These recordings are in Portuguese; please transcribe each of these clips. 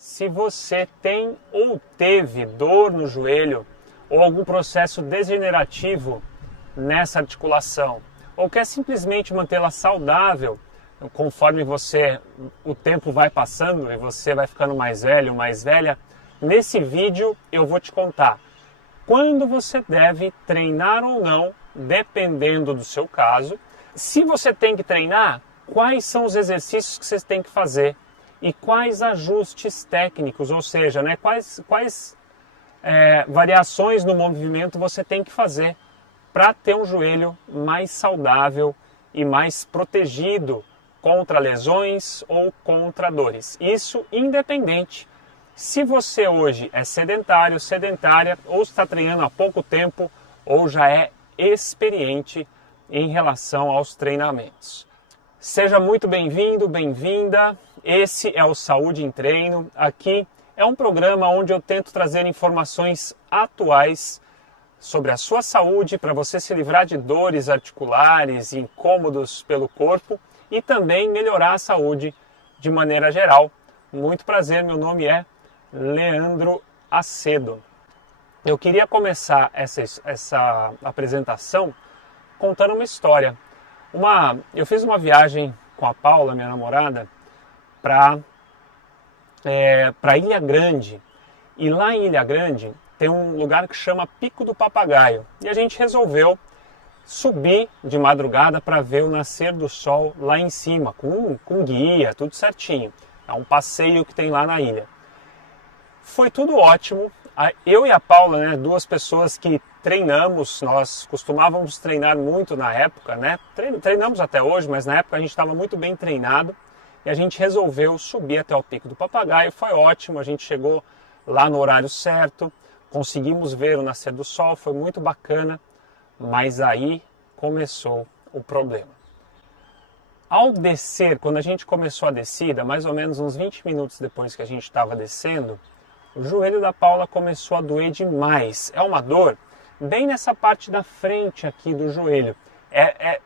Se você tem ou teve dor no joelho ou algum processo degenerativo nessa articulação, ou quer simplesmente mantê-la saudável, conforme o tempo vai passando e você vai ficando mais velho, mais velha, nesse vídeo eu vou te contar quando você deve treinar ou não, dependendo do seu caso. Se você tem que treinar, quais são os exercícios que você tem que fazer e quais ajustes técnicos, ou seja, quais variações no movimento você tem que fazer para ter um joelho mais saudável e mais protegido contra lesões ou contra dores. Isso independente se você hoje é sedentário, sedentária, ou está treinando há pouco tempo, ou já é experiente em relação aos treinamentos. Seja muito bem-vindo, bem-vinda. Esse é o Saúde em Treino. Aqui é um programa onde eu tento trazer informações atuais sobre a sua saúde, para você se livrar de dores articulares e incômodos pelo corpo e também melhorar a saúde de maneira geral. Muito prazer, meu nome é Leandro Acedo. Eu queria começar essa apresentação contando uma história. Eu fiz uma viagem com a Paula, minha namorada, para Ilha Grande. E lá em Ilha Grande tem um lugar que chama Pico do Papagaio. E a gente resolveu subir de madrugada para ver o nascer do sol lá em cima, com guia, tudo certinho. É um passeio que tem lá na ilha. Foi tudo ótimo. Eu e a Paula, duas pessoas que treinamos, nós costumávamos treinar muito na época, treinamos até hoje, mas na época a gente estava muito bem treinado e a gente resolveu subir até o Pico do Papagaio. Foi ótimo, a gente chegou lá no horário certo, conseguimos ver o nascer do sol, foi muito bacana, mas aí começou o problema. Ao descer, quando a gente começou a descida, mais ou menos uns 20 minutos depois que a gente estava descendo, o joelho da Paula começou a doer demais. É uma dor bem nessa parte da frente aqui do joelho.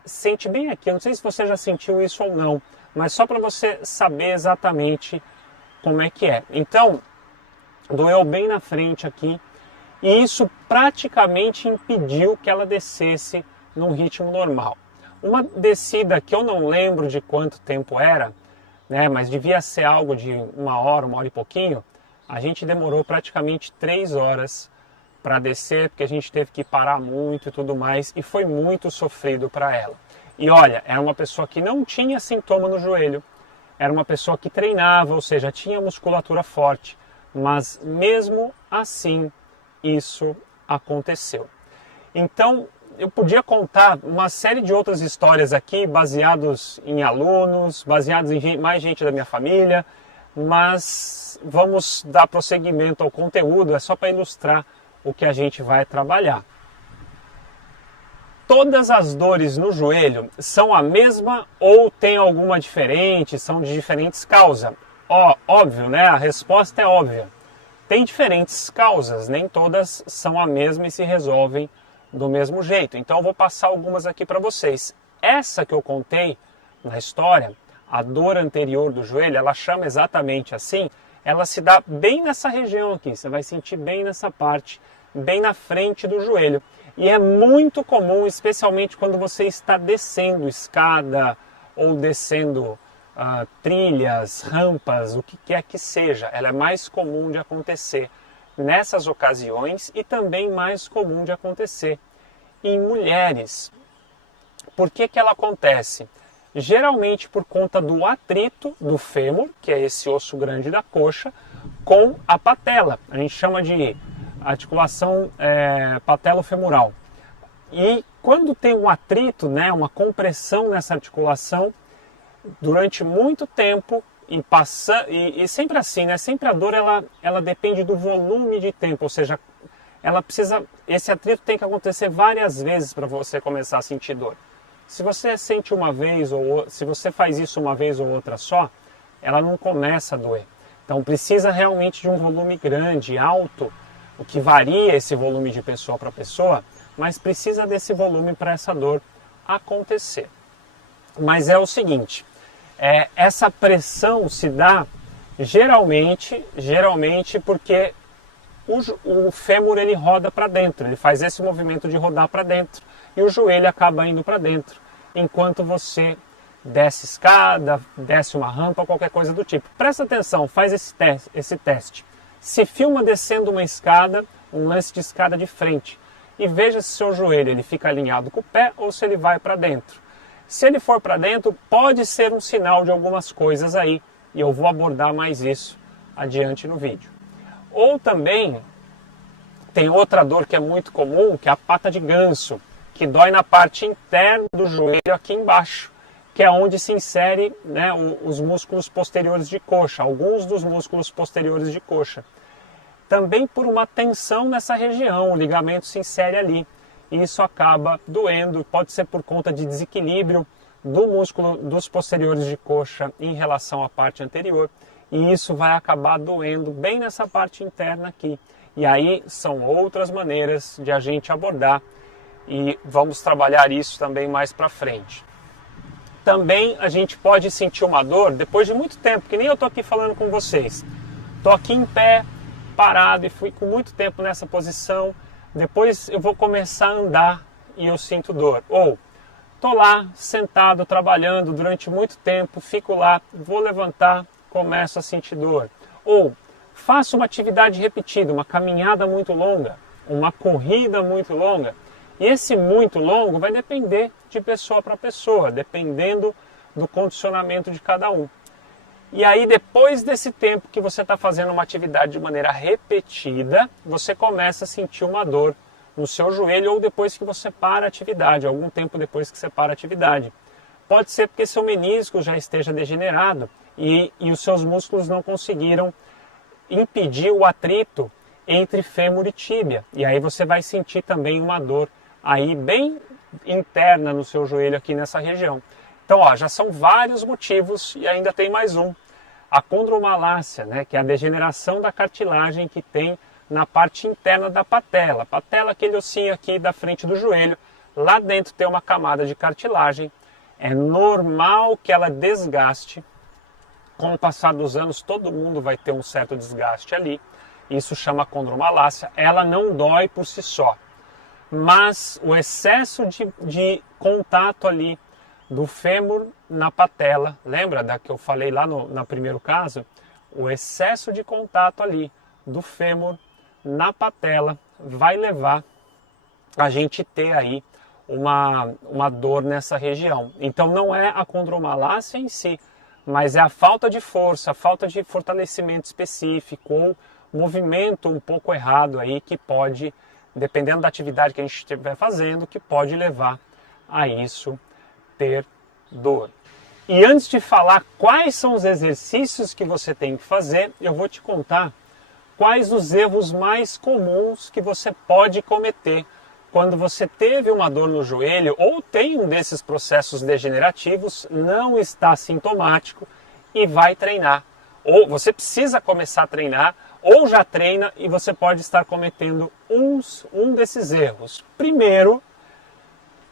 Sente bem aqui, eu não sei se você já sentiu isso ou não, mas só para você saber exatamente como é que é. Então, doeu bem na frente aqui e isso praticamente impediu que ela descesse num ritmo normal. Uma descida que eu não lembro de quanto tempo era, mas devia ser algo de uma hora e pouquinho. A gente demorou praticamente 3 horas para descer, porque a gente teve que parar muito e tudo mais, e foi muito sofrido para ela. E olha, era uma pessoa que não tinha sintoma no joelho, era uma pessoa que treinava, ou seja, tinha musculatura forte, mas mesmo assim isso aconteceu. Então, eu podia contar uma série de outras histórias aqui, baseados em alunos, baseados em mais gente da minha família, mas vamos dar prosseguimento ao conteúdo, é só para ilustrar o que a gente vai trabalhar. Todas as dores no joelho são a mesma ou tem alguma diferente, são de diferentes causas? Óbvio, a resposta é óbvia. Tem diferentes causas, nem todas são a mesma e se resolvem do mesmo jeito. Então eu vou passar algumas aqui para vocês. Essa que eu contei na história, a dor anterior do joelho, ela chama exatamente assim, ela se dá bem nessa região aqui, você vai sentir bem nessa parte, bem na frente do joelho. E é muito comum, especialmente quando você está descendo escada ou descendo trilhas, rampas, o que quer que seja. Ela é mais comum de acontecer nessas ocasiões e também mais comum de acontecer em mulheres. Por que ela acontece? Geralmente por conta do atrito do fêmur, que é esse osso grande da coxa, com a patela. A gente chama de articulação patelofemoral. E quando tem um atrito, uma compressão nessa articulação, durante muito tempo, e sempre assim, sempre a dor ela depende do volume de tempo, ou seja, esse atrito tem que acontecer várias vezes para você começar a sentir dor. Se você sente uma vez se você faz isso uma vez ou outra só, ela não começa a doer. Então precisa realmente de um volume grande, alto, o que varia esse volume de pessoa para pessoa, mas precisa desse volume para essa dor acontecer. Mas é o seguinte, essa pressão se dá Geralmente porque o fêmur ele roda para dentro, ele faz esse movimento de rodar para dentro e o joelho acaba indo para dentro, enquanto você desce escada, desce uma rampa, qualquer coisa do tipo. Presta atenção, faz esse teste. Se filma descendo uma escada, um lance de escada de frente, e veja se seu joelho ele fica alinhado com o pé ou se ele vai para dentro. Se ele for para dentro, pode ser um sinal de algumas coisas aí, e eu vou abordar mais isso adiante no vídeo. Ou também tem outra dor que é muito comum, que é a pata de ganso, que dói na parte interna do joelho aqui embaixo, que é onde se insere, né, os músculos posteriores de coxa, alguns dos músculos posteriores de coxa. Também por uma tensão nessa região, o ligamento se insere ali. E isso acaba doendo, pode ser por conta de desequilíbrio do músculo dos posteriores de coxa em relação à parte anterior. E isso vai acabar doendo bem nessa parte interna aqui. E aí são outras maneiras de a gente abordar e vamos trabalhar isso também mais para frente. Também a gente pode sentir uma dor depois de muito tempo, que nem eu estou aqui falando com vocês. Estou aqui em pé, parado e fui com muito tempo nessa posição. Depois eu vou começar a andar e eu sinto dor. Ou estou lá sentado trabalhando durante muito tempo, fico lá, vou levantar, começo a sentir dor. Ou faço uma atividade repetida, uma caminhada muito longa, uma corrida muito longa. E esse muito longo vai depender de pessoa para pessoa, dependendo do condicionamento de cada um. E aí, depois desse tempo que você está fazendo uma atividade de maneira repetida, você começa a sentir uma dor no seu joelho ou depois que você para a atividade, algum tempo depois que você para a atividade. Pode ser porque seu menisco já esteja degenerado e os seus músculos não conseguiram impedir o atrito entre fêmur e tíbia. E aí você vai sentir também uma dor aí bem interna no seu joelho aqui nessa região. Então, ó, já são vários motivos e ainda tem mais um. A condromalácia, né, que é a degeneração da cartilagem que tem na parte interna da patela. Patela, aquele ossinho aqui da frente do joelho. Lá dentro tem uma camada de cartilagem. É normal que ela desgaste. Com o passar dos anos, todo mundo vai ter um certo desgaste ali. Isso chama condromalácia. Ela não dói por si só. Mas o excesso de contato ali do fêmur na patela, lembra da que eu falei lá no primeiro caso? O excesso de contato ali do fêmur na patela vai levar a gente ter aí uma dor nessa região. Então não é a condromalácia em si, mas é a falta de força, a falta de fortalecimento específico ou movimento um pouco errado aí que pode, dependendo da atividade que a gente estiver fazendo, que pode levar a isso ter dor. E antes de falar quais são os exercícios que você tem que fazer, eu vou te contar quais os erros mais comuns que você pode cometer quando você teve uma dor no joelho ou tem um desses processos degenerativos, não está sintomático e vai treinar. Ou você precisa começar a treinar, ou já treina e você pode estar cometendo um desses erros. Primeiro,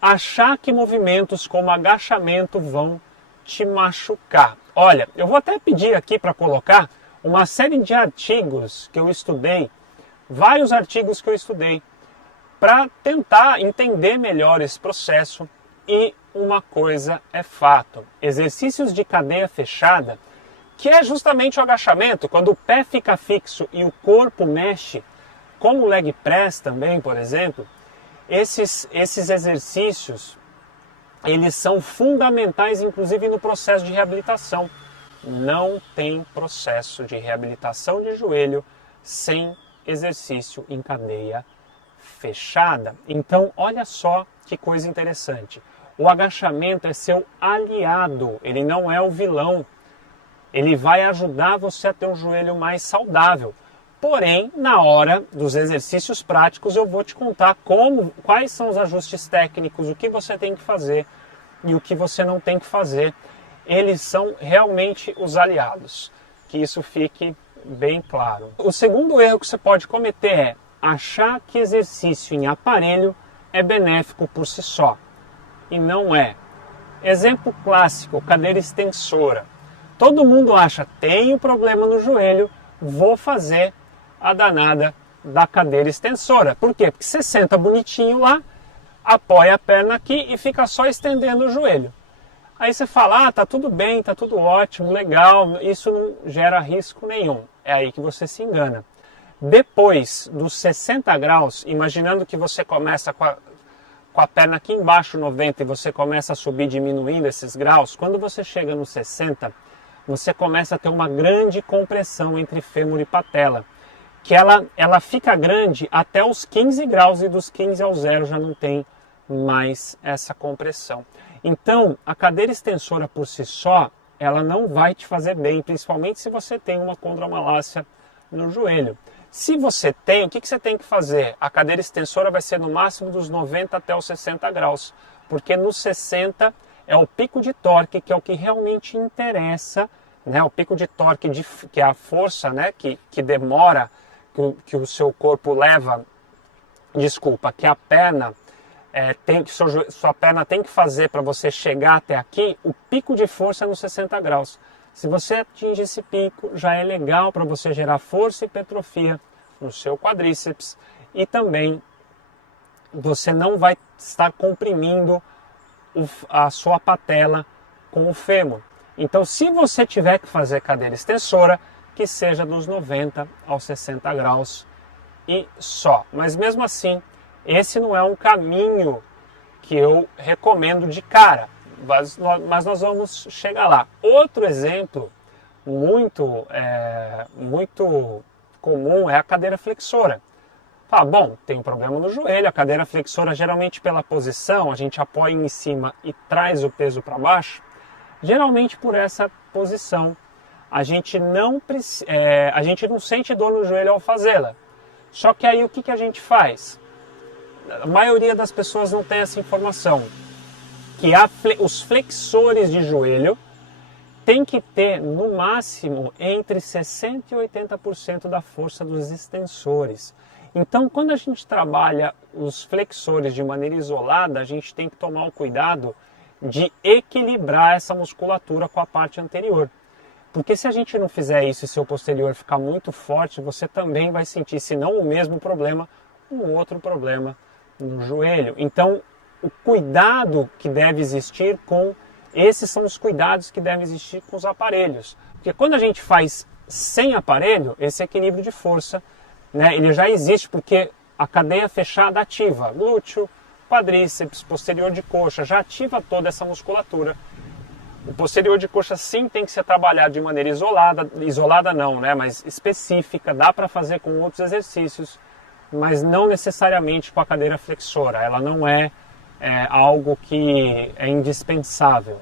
achar que movimentos como agachamento vão te machucar. Olha, eu vou até pedir aqui para colocar uma série de artigos que eu estudei, vários artigos que eu estudei, para tentar entender melhor esse processo. E uma coisa é fato, exercícios de cadeia fechada, que é justamente o agachamento, quando o pé fica fixo e o corpo mexe, como o leg press também, por exemplo, esses exercícios, eles são fundamentais, inclusive no processo de reabilitação. Não tem processo de reabilitação de joelho sem exercício em cadeia fechada. Então, olha só que coisa interessante. O agachamento é seu aliado, ele não é o vilão. Ele vai ajudar você a ter um joelho mais saudável. Porém, na hora dos exercícios práticos, eu vou te contar quais são os ajustes técnicos, o que você tem que fazer e o que você não tem que fazer. Eles são realmente os aliados. Que isso fique bem claro. O segundo erro que você pode cometer é achar que exercício em aparelho é benéfico por si só. E não é. Exemplo clássico, cadeira extensora. todo mundo acha, tenho problema no joelho, vou fazer a danada da cadeira extensora. Por quê? Porque você senta bonitinho lá, apoia a perna aqui e fica só estendendo o joelho. Aí você fala, tá tudo bem, tá tudo ótimo, legal, isso não gera risco nenhum. É aí que você se engana. Depois dos 60 graus, imaginando que você começa com a perna aqui embaixo, 90, e você começa a subir diminuindo esses graus, quando você chega nos 60, você começa a ter uma grande compressão entre fêmur e patela, que ela fica grande até os 15 graus e dos 15 ao 0 já não tem mais essa compressão. Então, a cadeira extensora por si só, ela não vai te fazer bem, principalmente se você tem uma condromalácia no joelho. Se você tem, o que você tem que fazer? A cadeira extensora vai ser no máximo dos 90 até os 60 graus, porque no 60 é o pico de torque, que é o que realmente interessa, né? O pico de torque, que é a força, né? que demora, que o seu corpo leva, que a perna, sua perna tem que fazer para você chegar até aqui, o pico de força é nos 60 graus. Se você atinge esse pico, já é legal para você gerar força e hipertrofia no seu quadríceps e também você não vai estar comprimindo a sua patela com o fêmur. Então, se você tiver que fazer cadeira extensora, que seja dos 90 aos 60 graus e só. Mas mesmo assim, esse não é um caminho que eu recomendo de cara. Mas nós vamos chegar lá. Outro exemplo muito comum é a cadeira flexora. Bom, tem um problema no joelho, a cadeira flexora geralmente pela posição, a gente apoia em cima e traz o peso para baixo. Geralmente por essa posição, a gente não sente dor no joelho ao fazê-la. Só que aí o que a gente faz? A maioria das pessoas não tem essa informação. Que os flexores de joelho tem que ter no máximo entre 60% e 80% da força dos extensores. Então, quando a gente trabalha os flexores de maneira isolada, a gente tem que tomar o cuidado de equilibrar essa musculatura com a parte anterior. Porque se a gente não fizer isso e seu posterior ficar muito forte, você também vai sentir, se não o mesmo problema, um outro problema no joelho. Então, o cuidado que deve existir esses são os cuidados que devem existir com os aparelhos. Porque quando a gente faz sem aparelho, esse equilíbrio de força, né, ele já existe porque a cadeia fechada ativa glúteo, quadríceps, posterior de coxa, já ativa toda essa musculatura. O posterior de coxa sim tem que ser trabalhado de maneira isolada não, né, mas específica, dá para fazer com outros exercícios, mas não necessariamente com a cadeira flexora, ela não é algo que é indispensável.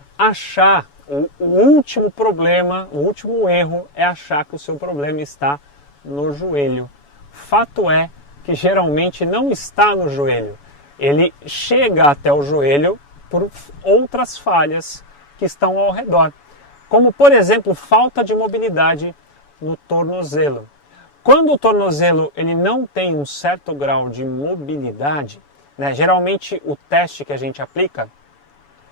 O último problema, o último erro é achar que o seu problema está no joelho. Fato é que geralmente não está no joelho. Ele chega até o joelho por outras falhas que estão ao redor. Como, por exemplo, falta de mobilidade no tornozelo. Quando o tornozelo ele não tem um certo grau de mobilidade, né, geralmente o teste que a gente aplica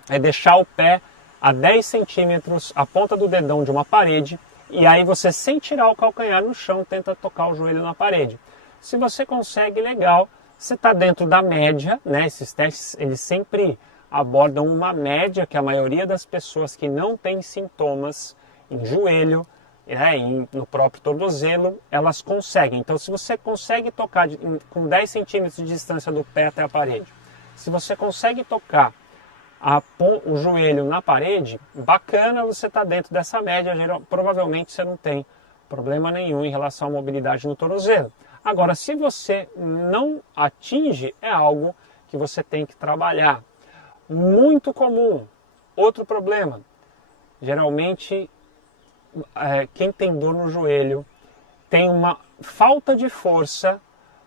é deixar o pé a 10 centímetros, a ponta do dedão de uma parede, e aí você, sem tirar o calcanhar no chão, tenta tocar o joelho na parede. Se você consegue, legal, você está dentro da média, né? Esses testes eles sempre abordam uma média que a maioria das pessoas que não tem sintomas em joelho, no próprio tornozelo, elas conseguem. Então, se você consegue tocar com 10 centímetros de distância do pé até a parede, se você consegue tocar o joelho na parede, bacana, você está dentro dessa média, provavelmente você não tem problema nenhum em relação à mobilidade no tornozelo. Agora, se você não atinge, é algo que você tem que trabalhar. Muito comum. Outro problema, geralmente quem tem dor no joelho tem uma falta de força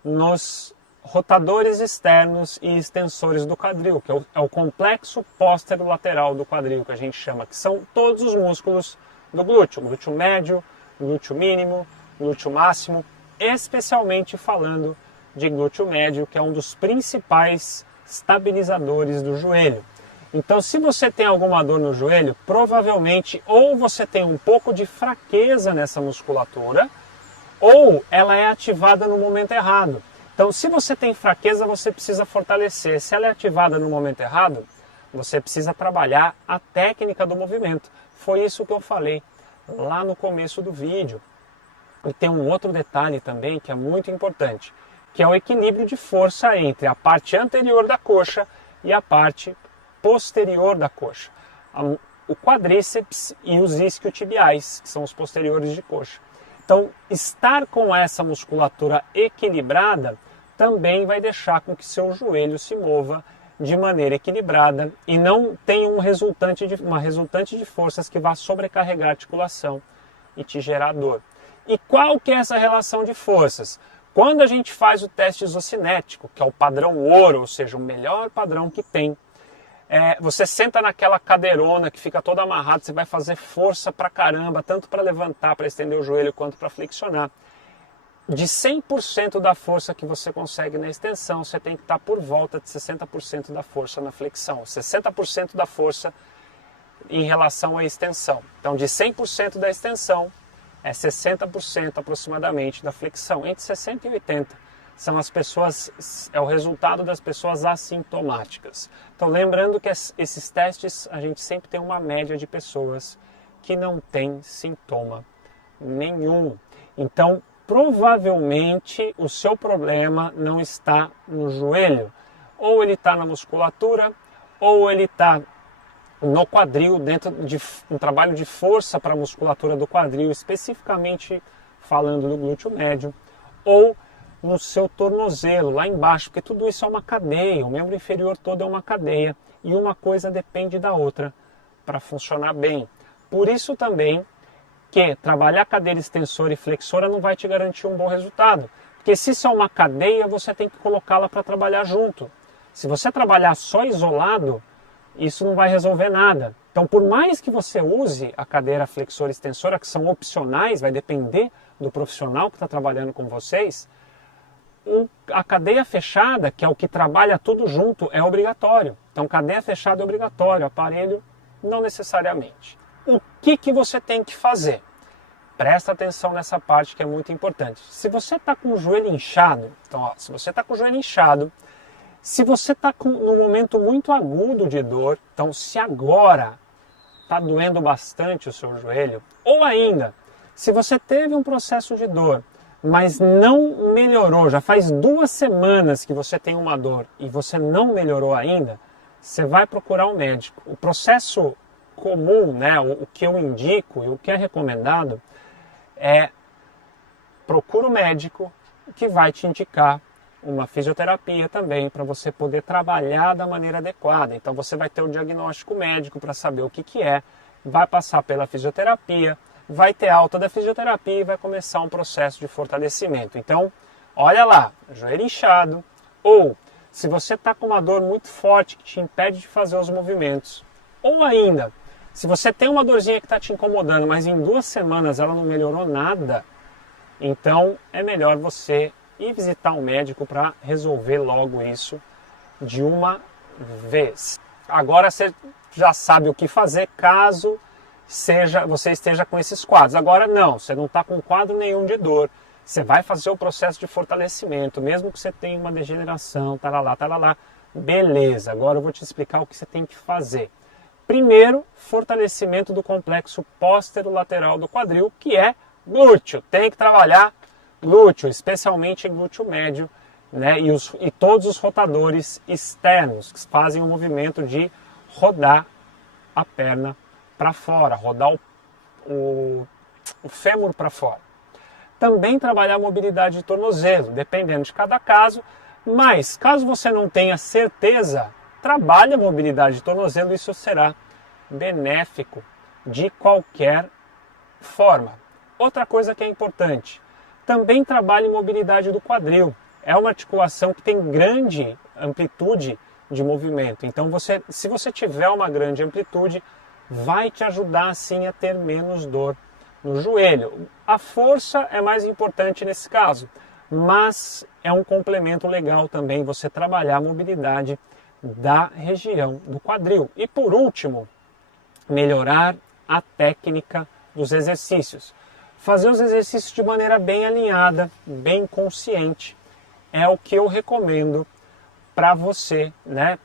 nos rotadores externos e extensores do quadril, que é o complexo póstero-lateral do quadril, que a gente chama, que são todos os músculos do glúteo, glúteo médio, glúteo mínimo, glúteo máximo, especialmente falando de glúteo médio, que é um dos principais estabilizadores do joelho. Então, se você tem alguma dor no joelho, provavelmente ou você tem um pouco de fraqueza nessa musculatura, ou ela é ativada no momento errado. Então, se você tem fraqueza, você precisa fortalecer. Se ela é ativada no momento errado, você precisa trabalhar a técnica do movimento. Foi isso que eu falei lá no começo do vídeo. E tem um outro detalhe também que é muito importante, que é o equilíbrio de força entre a parte anterior da coxa e a parte posterior da coxa. O quadríceps e os isquiotibiais, que são os posteriores de coxa. Então, estar com essa musculatura equilibrada também vai deixar com que seu joelho se mova de maneira equilibrada e não tenha uma resultante de forças que vá sobrecarregar a articulação e te gerar dor. E qual que é essa relação de forças? Quando a gente faz o teste isocinético, que é o padrão ouro, ou seja, o melhor padrão que tem, você senta naquela cadeirona que fica toda amarrada, você vai fazer força pra caramba, tanto para levantar, para estender o joelho, quanto para flexionar. De 100% da força que você consegue na extensão, você tem que estar por volta de 60% da força na flexão. 60% da força em relação à extensão. Então, de 100% da extensão, é 60% aproximadamente da flexão. Entre 60% e 80% são as pessoas, é o resultado das pessoas assintomáticas. Então, lembrando que esses testes, a gente sempre tem uma média de pessoas que não tem sintoma nenhum. Então, provavelmente o seu problema não está no joelho. Ou ele está na musculatura, ou ele está no quadril, dentro de um trabalho de força para a musculatura do quadril, especificamente falando do glúteo médio, ou no seu tornozelo, lá embaixo, porque tudo isso é uma cadeia, o membro inferior todo é uma cadeia, e uma coisa depende da outra para funcionar bem. Por isso também que trabalhar cadeira extensora e flexora não vai te garantir um bom resultado, porque se isso é uma cadeia, você tem que colocá-la para trabalhar junto. Se você trabalhar só isolado, isso não vai resolver nada. Então, por mais que você use a cadeira flexora e extensora, que são opcionais, vai depender do profissional que está trabalhando com vocês, a cadeia fechada, que é o que trabalha tudo junto, é obrigatório. Então, cadeia fechada é obrigatório, aparelho não necessariamente. O que você tem que fazer? Presta atenção nessa parte que é muito importante. Se você está com o joelho inchado, então, se você está com o joelho inchado, se você está num momento muito agudo de dor, então se agora está doendo bastante o seu joelho, ou ainda, se você teve um processo de dor, mas não melhorou, já faz 2 semanas que você tem uma dor e você não melhorou ainda, você vai procurar um médico. O processo comum, né, o que eu indico e o que é recomendado é procura o médico que vai te indicar uma fisioterapia também para você poder trabalhar da maneira adequada. Então você vai ter o diagnóstico médico para saber o que é, vai passar pela fisioterapia, vai ter alta da fisioterapia e vai começar um processo de fortalecimento. Então, olha lá, joelho inchado, ou se você está com uma dor muito forte que te impede de fazer os movimentos, ou ainda, se você tem uma dorzinha que está te incomodando, mas em 2 semanas ela não melhorou nada, então é melhor você ir visitar um médico para resolver logo isso de uma vez. Agora você já sabe o que fazer caso você esteja com esses quadros. Agora não, você não está com quadro nenhum de dor. Você vai fazer o processo de fortalecimento, mesmo que você tenha uma degeneração, talalá. Beleza, agora eu vou te explicar o que você tem que fazer. Primeiro, fortalecimento do complexo póstero-lateral do quadril, que é glúteo. Tem que trabalhar glúteo, especialmente glúteo médio, né? E todos os rotadores externos, que fazem o movimento de rodar a perna para fora, rodar o fêmur para fora. Também trabalhar a mobilidade de tornozelo, dependendo de cada caso, mas caso você não tenha certeza, trabalhe a mobilidade de tornozelo, isso será benéfico de qualquer forma. Outra coisa que é importante, também trabalhe mobilidade do quadril. É uma articulação que tem grande amplitude de movimento. Então, se você tiver uma grande amplitude, vai te ajudar sim a ter menos dor no joelho. A força é mais importante nesse caso, mas é um complemento legal também você trabalhar a mobilidade da região do quadril. E por último, melhorar a técnica dos exercícios. Fazer os exercícios de maneira bem alinhada, bem consciente, é o que eu recomendo para você, né?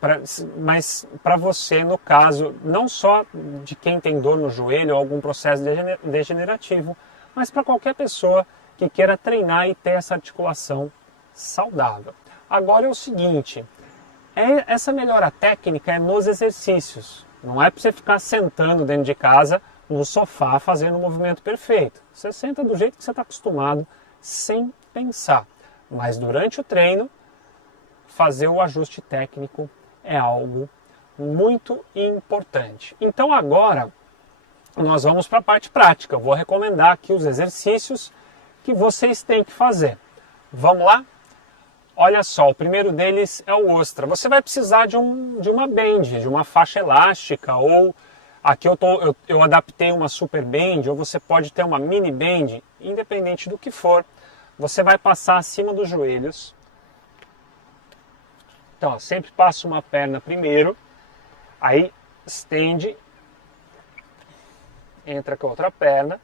Mas para você, no caso, não só de quem tem dor no joelho ou algum processo degenerativo, mas para qualquer pessoa que queira treinar e ter essa articulação saudável. Agora é o seguinte, essa melhora técnica é nos exercícios, não é para você ficar sentando dentro de casa no sofá fazendo o movimento perfeito. Você senta do jeito que você está acostumado, sem pensar. Mas durante o treino, fazer o ajuste técnico é algo muito importante. Então agora nós vamos para a parte prática. Eu vou recomendar aqui os exercícios que vocês têm que fazer. Vamos lá? Olha só, o primeiro deles é o Ostra. Você vai precisar de uma band, de uma faixa elástica, ou aqui eu adaptei uma super band, ou você pode ter uma mini band, independente do que for. Você vai passar acima dos joelhos. Então, ó, sempre passa uma perna primeiro, aí estende, entra com a outra perna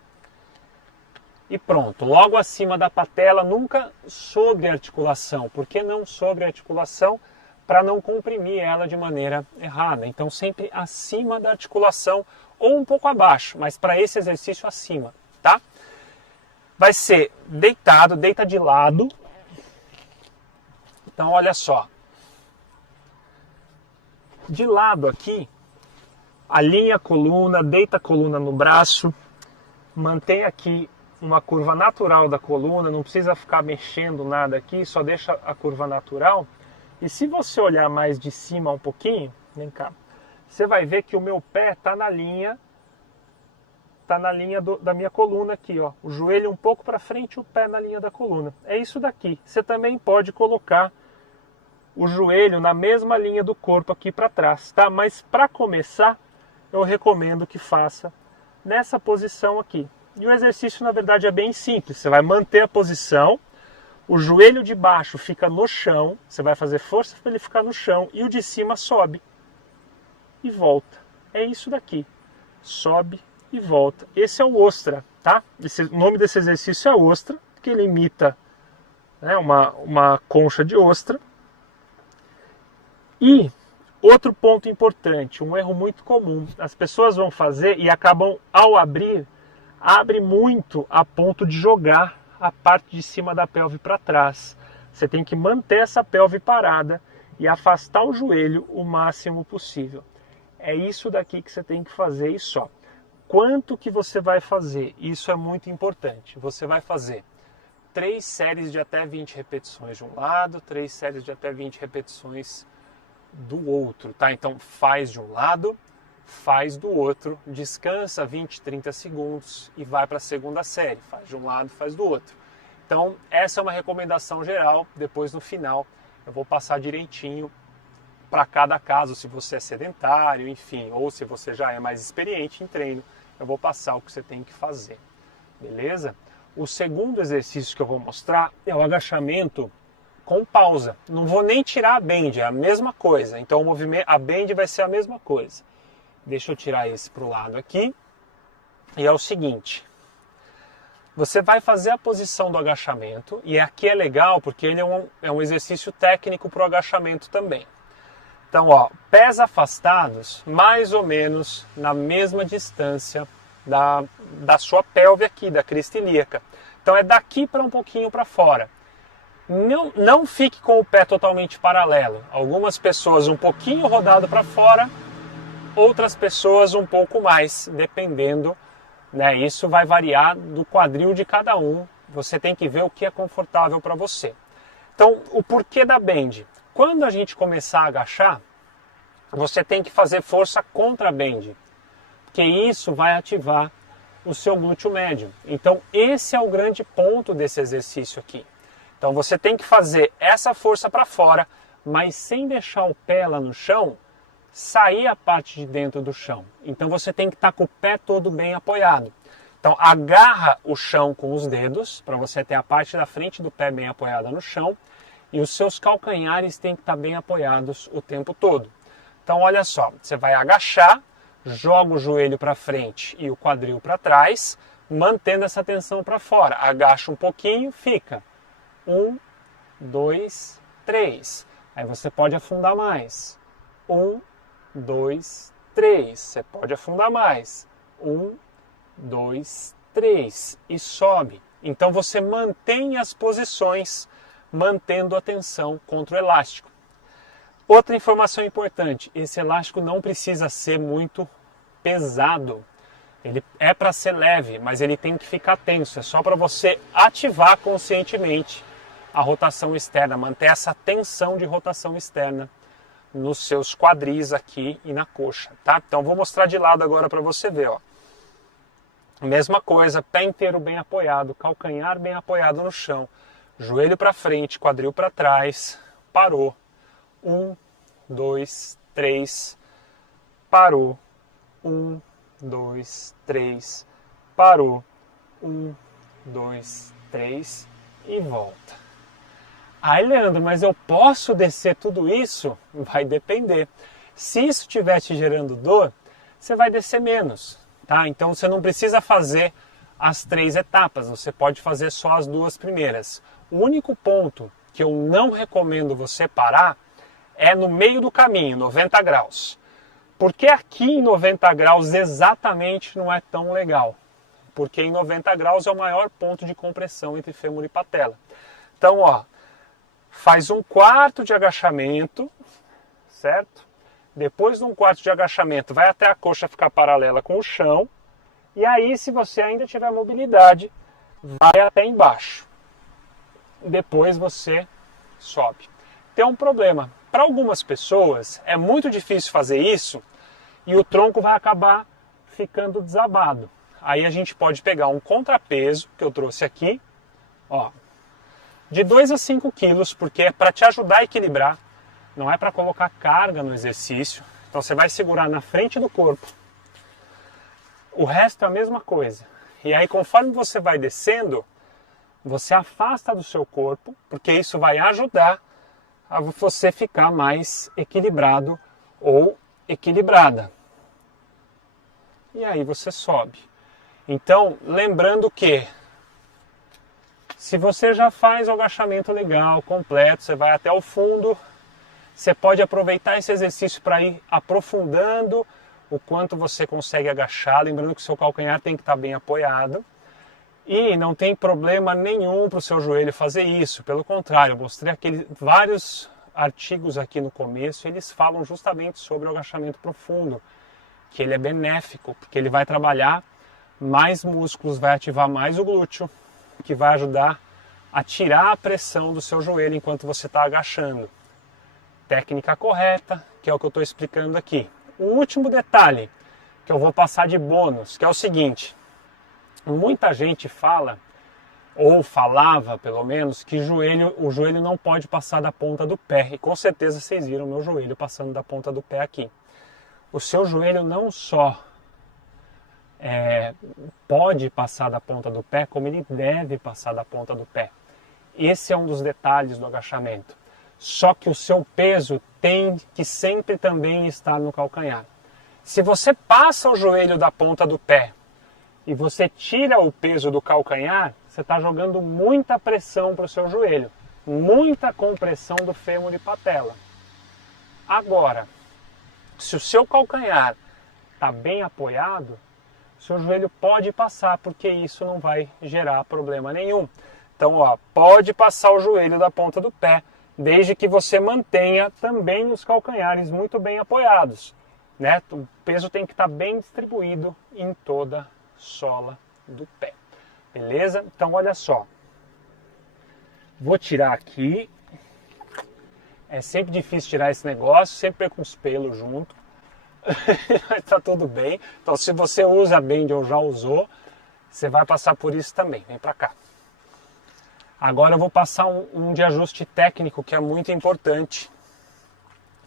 e pronto. Logo acima da patela, nunca sobre a articulação. Por que não sobre a articulação? Para não comprimir ela de maneira errada. Então, sempre acima da articulação ou um pouco abaixo, mas para esse exercício acima, tá? Vai ser deitado, deita de lado. Então, olha só. De lado aqui, alinha a coluna, deita a coluna no braço, mantém aqui uma curva natural da coluna, não precisa ficar mexendo nada aqui, só deixa a curva natural. E se você olhar mais de cima um pouquinho, vem cá, você vai ver que o meu pé está na linha da minha coluna aqui, ó. O joelho um pouco para frente e o pé na linha da coluna. É isso daqui. Você também pode colocar o joelho na mesma linha do corpo aqui para trás, tá? Mas para começar, eu recomendo que faça nessa posição aqui. E o exercício, na verdade, é bem simples. Você vai manter a posição, o joelho de baixo fica no chão, você vai fazer força para ele ficar no chão, e o de cima sobe e volta. É isso daqui. Sobe e volta. Esse é o Ostra, tá? O nome desse exercício é Ostra, porque ele imita, né, uma concha de ostra. E outro ponto importante, um erro muito comum, as pessoas vão fazer e acabam, ao abrir, abre muito a ponto de jogar a parte de cima da pelve para trás. Você tem que manter essa pelve parada e afastar o joelho o máximo possível. É isso daqui que você tem que fazer e só. Quanto que você vai fazer? Isso é muito importante. Você vai fazer 3 séries de até 20 repetições de um lado, 3 séries de até 20 repetições do outro, tá? Então faz de um lado, faz do outro, descansa 20, 30 segundos e vai para a segunda série. Faz de um lado, faz do outro. Então essa é uma recomendação geral. Depois no final eu vou passar direitinho para cada caso, se você é sedentário, enfim, ou se você já é mais experiente em treino, eu vou passar o que você tem que fazer, beleza? O segundo exercício que eu vou mostrar é o agachamento com pausa. Não vou nem tirar a band, é a mesma coisa. Então o movimento, a band vai ser a mesma coisa. Deixa eu tirar esse para o lado aqui. E é o seguinte. Você vai fazer a posição do agachamento. E aqui é legal porque ele é um exercício técnico para o agachamento também. Então, ó, pés afastados, mais ou menos na mesma distância da sua pelve aqui, da crista ilíaca. Então é daqui para um pouquinho para fora. Não fique com o pé totalmente paralelo. Algumas pessoas um pouquinho rodado para fora, outras pessoas um pouco mais, dependendo, né? Isso vai variar do quadril de cada um. Você tem que ver o que é confortável para você. Então, o porquê da band? Quando a gente começar a agachar, você tem que fazer força contra a band, porque isso vai ativar o seu glúteo médio. Então, esse é o grande ponto desse exercício aqui. Então você tem que fazer essa força para fora, mas sem deixar o pé lá no chão, sair a parte de dentro do chão. Então você tem que estar com o pé todo bem apoiado. Então agarra o chão com os dedos, para você ter a parte da frente do pé bem apoiada no chão, e os seus calcanhares têm que estar bem apoiados o tempo todo. Então olha só, você vai agachar, joga o joelho para frente e o quadril para trás, mantendo essa tensão para fora. Agacha um pouquinho, fica. 1, 2, 3. Aí você pode afundar mais. 1, 2, 3. Você pode afundar mais. 1, 2, 3. E sobe. Então você mantém as posições, mantendo a tensão contra o elástico. Outra informação importante, esse elástico não precisa ser muito pesado. Ele é para ser leve, mas ele tem que ficar tenso. É só para você ativar conscientemente a rotação externa, manter essa tensão de rotação externa nos seus quadris aqui e na coxa, tá? Então vou mostrar de lado agora para você ver, ó. Mesma coisa, pé inteiro bem apoiado, calcanhar bem apoiado no chão, joelho para frente, quadril para trás, parou. 1, 2, 3, parou. 1, 2, 3, parou. 1, 2, 3 e volta. Aí, Leandro, mas eu posso descer tudo isso? Vai depender. Se isso estiver te gerando dor, você vai descer menos, tá? Então você não precisa fazer as 3 etapas, você pode fazer só as 2 primeiras. O único ponto que eu não recomendo você parar é no meio do caminho, 90 graus. Porque aqui em 90 graus exatamente não é tão legal. Porque em 90 graus é o maior ponto de compressão entre fêmur e patela. Então, ó, faz 1/4 de agachamento, certo? Depois de 1/4 de agachamento, vai até a coxa ficar paralela com o chão. E aí, se você ainda tiver mobilidade, vai até embaixo. Depois você sobe. Tem um problema. Para algumas pessoas é muito difícil fazer isso e o tronco vai acabar ficando desabado. Aí a gente pode pegar um contrapeso, que eu trouxe aqui, ó, de 2 a 5 quilos, porque é para te ajudar a equilibrar, não é para colocar carga no exercício. Então você vai segurar na frente do corpo. O resto é a mesma coisa. E aí conforme você vai descendo, você afasta do seu corpo, porque isso vai ajudar a você ficar mais equilibrado ou equilibrada. E aí você sobe. Então, lembrando que se você já faz o agachamento legal, completo, você vai até o fundo, você pode aproveitar esse exercício para ir aprofundando o quanto você consegue agachar, lembrando que o seu calcanhar tem que estar bem apoiado. E não tem problema nenhum para o seu joelho fazer isso, pelo contrário, eu mostrei vários artigos aqui no começo, eles falam justamente sobre o agachamento profundo, que ele é benéfico, porque ele vai trabalhar mais músculos, vai ativar mais o glúteo, que vai ajudar a tirar a pressão do seu joelho enquanto você está agachando. Técnica correta, que é o que eu estou explicando aqui. O último detalhe, que eu vou passar de bônus, que é o seguinte: muita gente fala, ou falava pelo menos, que o joelho não pode passar da ponta do pé. E com certeza vocês viram meu joelho passando da ponta do pé aqui. O seu joelho não só pode passar da ponta do pé, como ele deve passar da ponta do pé. Esse é um dos detalhes do agachamento. Só que o seu peso tem que sempre também estar no calcanhar. Se você passa o joelho da ponta do pé e você tira o peso do calcanhar, você está jogando muita pressão para o seu joelho, muita compressão do fêmur e patela. Agora, se o seu calcanhar está bem apoiado, o seu joelho pode passar, porque isso não vai gerar problema nenhum. Então, ó, pode passar o joelho da ponta do pé, desde que você mantenha também os calcanhares muito bem apoiados, né? O peso tem que estar bem distribuído em toda a sola do pé. Beleza? Então, olha só. Vou tirar aqui. É sempre difícil tirar esse negócio, sempre com os pelos junto. Mas tá tudo bem. Então, se você usa bem ou já usou, você vai passar por isso também. Vem pra cá. Agora eu vou passar um de ajuste técnico que é muito importante.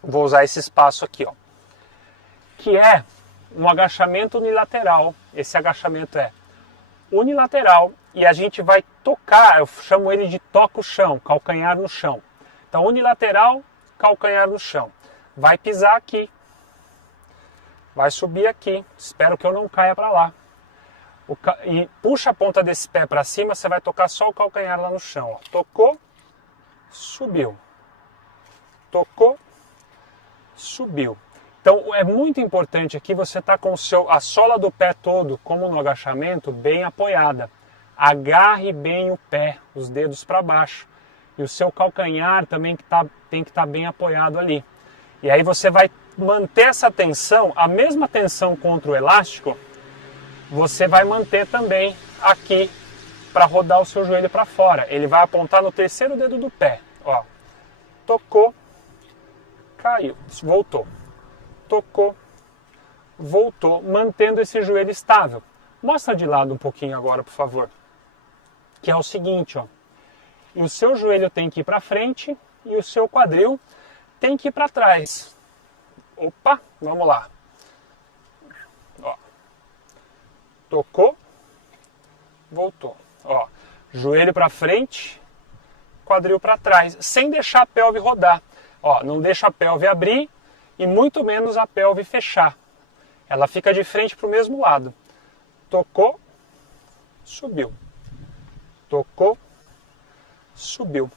Vou usar esse espaço aqui, ó. Que é um agachamento unilateral. Esse agachamento é unilateral e a gente vai tocar, eu chamo ele de toca o chão, calcanhar no chão. Então, unilateral, calcanhar no chão. Vai pisar aqui. Vai subir aqui. Espero que eu não caia para lá. E puxa a ponta desse pé para cima, você vai tocar só o calcanhar lá no chão. Ó. Tocou, subiu. Tocou, subiu. Então é muito importante aqui você estar com a sola do pé todo, como no agachamento, bem apoiada. Agarre bem o pé, os dedos para baixo. E o seu calcanhar também tem que estar bem apoiado ali. E aí você vai manter essa tensão, a mesma tensão contra o elástico, você vai manter também aqui para rodar o seu joelho para fora. Ele vai apontar no terceiro dedo do pé. Ó. Tocou, caiu, voltou. Tocou, voltou, mantendo esse joelho estável. Mostra de lado um pouquinho agora, por favor. Que é o seguinte, ó. E o seu joelho tem que ir para frente e o seu quadril tem que ir para trás. Opa, vamos lá. Ó. Tocou, voltou. Ó, joelho para frente, quadril para trás, sem deixar a pelve rodar. Ó, não deixa a pelve abrir e muito menos a pelve fechar. Ela fica de frente para o mesmo lado. Tocou, subiu. Tocou, subiu.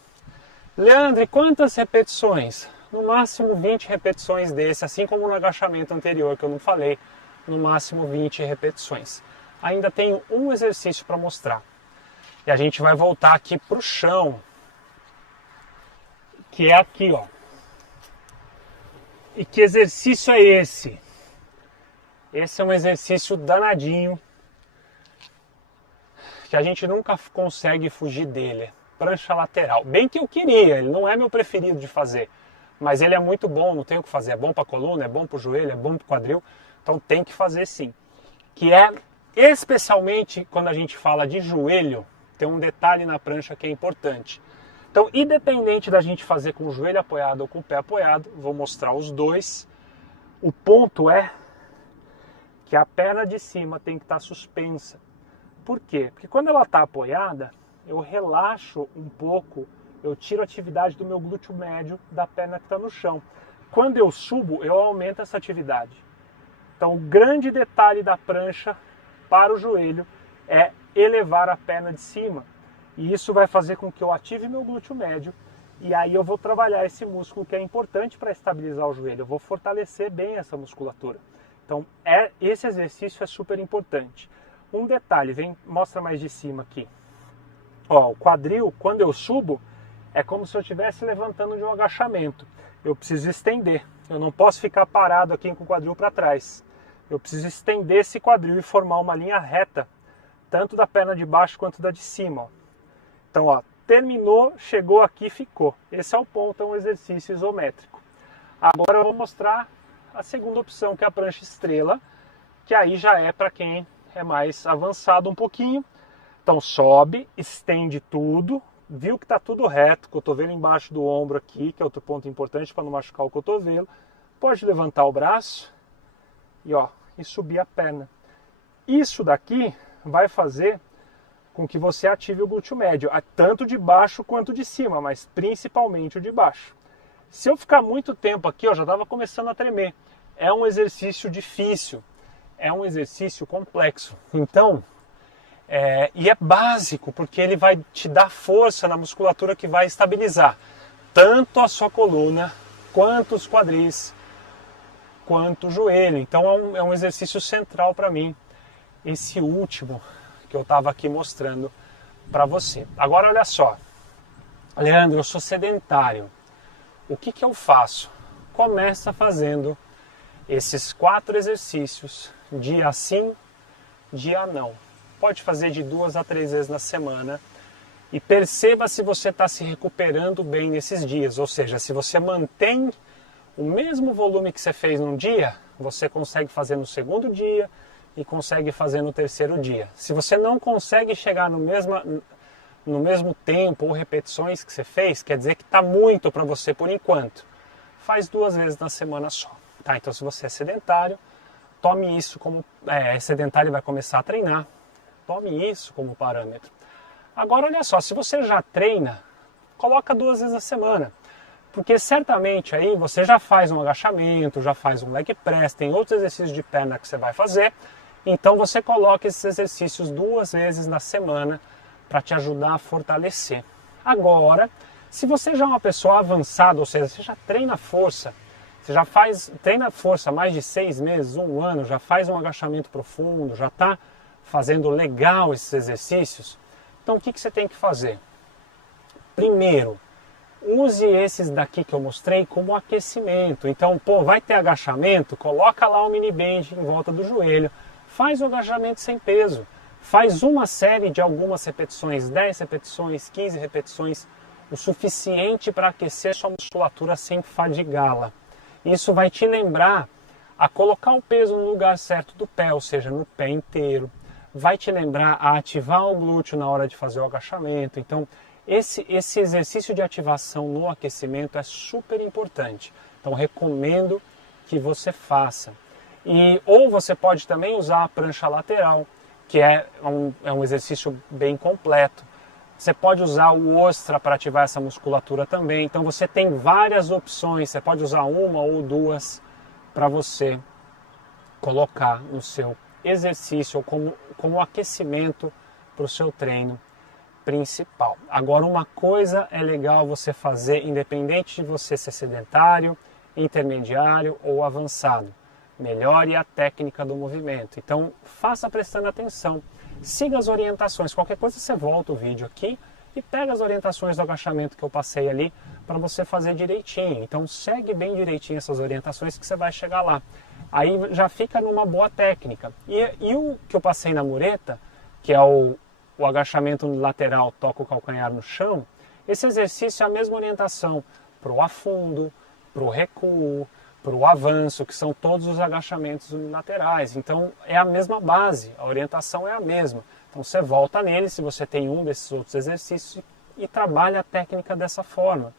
Leandro, e quantas repetições? No máximo 20 repetições desse, assim como no agachamento anterior que eu não falei, no máximo 20 repetições. Ainda tenho um exercício para mostrar. E a gente vai voltar aqui para o chão, que é aqui, ó. E que exercício é esse? Esse é um exercício danadinho, que a gente nunca consegue fugir dele. Prancha lateral. Bem que eu queria, ele não é meu preferido de fazer, mas ele é muito bom, não tem o que fazer. É bom para a coluna, é bom para o joelho, é bom para o quadril, então tem que fazer sim. Que é, especialmente quando a gente fala de joelho, tem um detalhe na prancha que é importante. Então, independente da gente fazer com o joelho apoiado ou com o pé apoiado, vou mostrar os dois. O ponto é que a perna de cima tem que estar suspensa. Por quê? Porque quando ela está apoiada, eu relaxo um pouco, eu tiro a atividade do meu glúteo médio da perna que está no chão. Quando eu subo, eu aumento essa atividade. Então, o grande detalhe da prancha para o joelho é elevar a perna de cima. E isso vai fazer com que eu ative meu glúteo médio e aí eu vou trabalhar esse músculo que é importante para estabilizar o joelho. Eu vou fortalecer bem essa musculatura. Então, esse exercício é super importante. Um detalhe, mostra mais de cima aqui. Ó, o quadril, quando eu subo, é como se eu estivesse levantando de um agachamento. Eu preciso estender. Eu não posso ficar parado aqui com o quadril para trás. Eu preciso estender esse quadril e formar uma linha reta, tanto da perna de baixo quanto da de cima. Ó. Então, ó, terminou, chegou aqui, ficou. Esse é o ponto, é um exercício isométrico. Agora eu vou mostrar a segunda opção, que é a prancha estrela, que aí já é para quem é mais avançado um pouquinho. Então sobe, estende tudo, viu que está tudo reto, cotovelo embaixo do ombro aqui, que é outro ponto importante para não machucar o cotovelo. Pode levantar o braço e subir a perna. Isso daqui vai fazer com que você ative o glúteo médio, tanto de baixo quanto de cima, mas principalmente o de baixo. Se eu ficar muito tempo aqui, já estava começando a tremer. É um exercício difícil, é um exercício complexo. Então, e é básico, porque ele vai te dar força na musculatura que vai estabilizar tanto a sua coluna, quanto os quadris, quanto o joelho. Então é um exercício central para mim, esse último que eu estava aqui mostrando para você. Agora olha só, Leandro, eu sou sedentário. O que eu faço? Começa fazendo esses 4 exercícios, dia sim, dia não. Pode fazer de 2 a 3 vezes na semana e perceba se você está se recuperando bem nesses dias. Ou seja, se você mantém o mesmo volume que você fez num dia, você consegue fazer no segundo dia e consegue fazer no terceiro dia. Se você não consegue chegar no mesmo tempo ou repetições que você fez, quer dizer que está muito para você por enquanto. Faz 2 vezes na semana só. Tá? Então se você é sedentário, tome isso como... sedentário e vai começar a treinar. Tome isso como parâmetro. Agora olha só, se você já treina, coloca 2 vezes na semana. Porque certamente aí você já faz um agachamento, já faz um leg press, tem outros exercícios de perna que você vai fazer. Então você coloca esses exercícios 2 vezes na semana para te ajudar a fortalecer. Agora, se você já é uma pessoa avançada, ou seja, você já treina força, você já treina força há mais de 6 meses, 1 ano, já faz um agachamento profundo, já está fazendo legal esses exercícios, então o que você tem que fazer? Primeiro, use esses daqui que eu mostrei como aquecimento. Então, vai ter agachamento, coloca lá o mini band em volta do joelho, faz o agachamento sem peso, faz uma série de algumas repetições, 10 repetições, 15 repetições, o suficiente para aquecer sua musculatura sem fadigá-la. Isso vai te lembrar a colocar o peso no lugar certo do pé, ou seja, no pé inteiro. Vai te lembrar a ativar o glúteo na hora de fazer o agachamento. Então, esse exercício de ativação no aquecimento é super importante. Então, recomendo que você faça. Ou você pode também usar a prancha lateral, que é um exercício bem completo. Você pode usar o Ostra para ativar essa musculatura também. Então, você tem várias opções. Você pode usar uma ou 2 para você colocar no seu exercício ou como aquecimento para o seu treino principal. Agora, uma coisa é legal você fazer, independente de você ser sedentário, intermediário ou avançado. Melhore a técnica do movimento. Então, faça prestando atenção. Siga as orientações. Qualquer coisa você volta o vídeo aqui e pega as orientações do agachamento que eu passei ali para você fazer direitinho. Então, segue bem direitinho essas orientações que você vai chegar lá. Aí já fica numa boa técnica. E o que eu passei na mureta, que é o agachamento lateral, toca o calcanhar no chão, esse exercício é a mesma orientação para o afundo, para o recuo, para o avanço, que são todos os agachamentos unilaterais. Então é a mesma base, a orientação é a mesma. Então você volta nele, se você tem um desses outros exercícios, e trabalha a técnica dessa forma,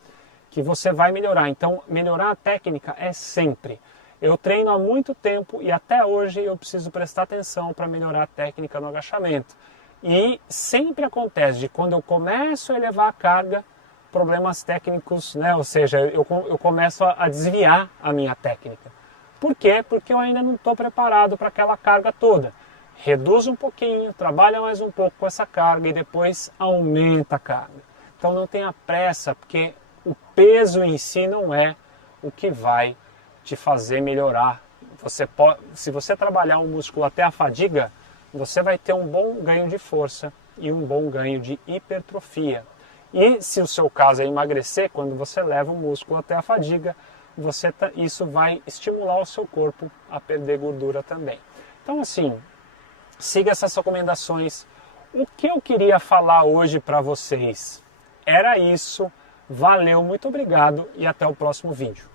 que você vai melhorar. Então melhorar a técnica é sempre. Eu treino há muito tempo e até hoje eu preciso prestar atenção para melhorar a técnica no agachamento. E sempre acontece de quando eu começo a elevar a carga, problemas técnicos, né? Ou seja, eu começo a desviar a minha técnica. Por quê? Porque eu ainda não estou preparado para aquela carga toda. Reduz um pouquinho, trabalha mais um pouco com essa carga e depois aumenta a carga. Então não tenha pressa, porque o peso em si não é o que vai te fazer melhorar. Se você trabalhar o músculo até a fadiga, você vai ter um bom ganho de força e um bom ganho de hipertrofia. E se o seu caso é emagrecer, quando você leva o músculo até a fadiga, isso vai estimular o seu corpo a perder gordura também. Então assim, siga essas recomendações. O que eu queria falar hoje para vocês era isso. Valeu, muito obrigado e até o próximo vídeo.